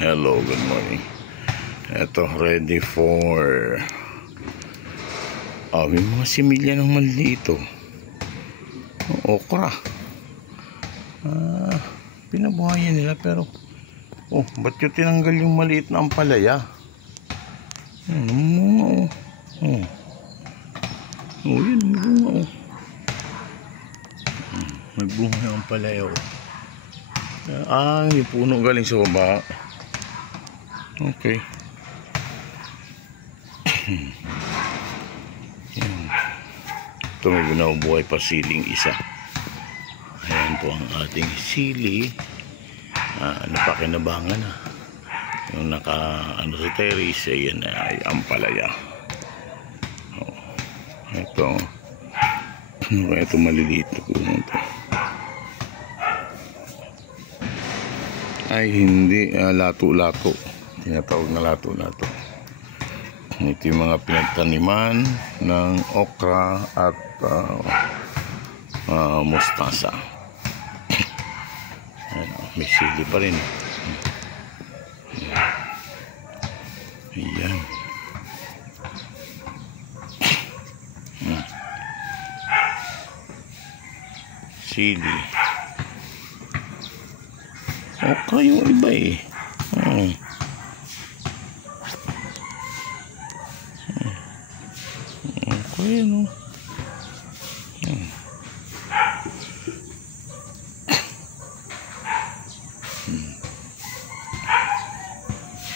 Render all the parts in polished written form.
Hello, good morning. Ito, ready for may mga similya ng maliit. Okra. Pinabuhayan nila pero ba't yung tinanggal yung maliit na ampalaya? Yun, may bunga. May bunga yung ampalaya. Yung puno galing sa baba. Okay. Ito may binabuhay pa siling isa. Ayan po ang ating sili. Napakinabangan na. Yung sa terrace, ayan ay ampalaya. Ito. Ito maliliit na puno ito. Ay hindi, lato-lato. Tinatawag na lato-lato. Ito yung mga pinagtaniman ng okra at mustasa. May sili pa rin. Ayan. Sili. Okra yung iba Ayan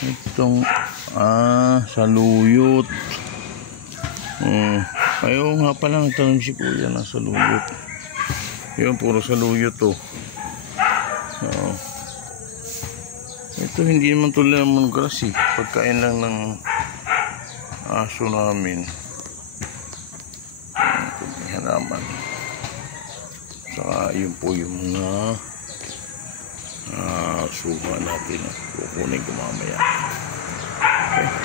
itong saluyot. Ayaw nga pala nagtanong si kuya na saluyot. Yun, puro saluyot ito hindi naman tuloy naman grass pagkain lang ng aso namin. Halaman. Saka yun po yung mga suha natin. Kukunin ko mamaya. Okay.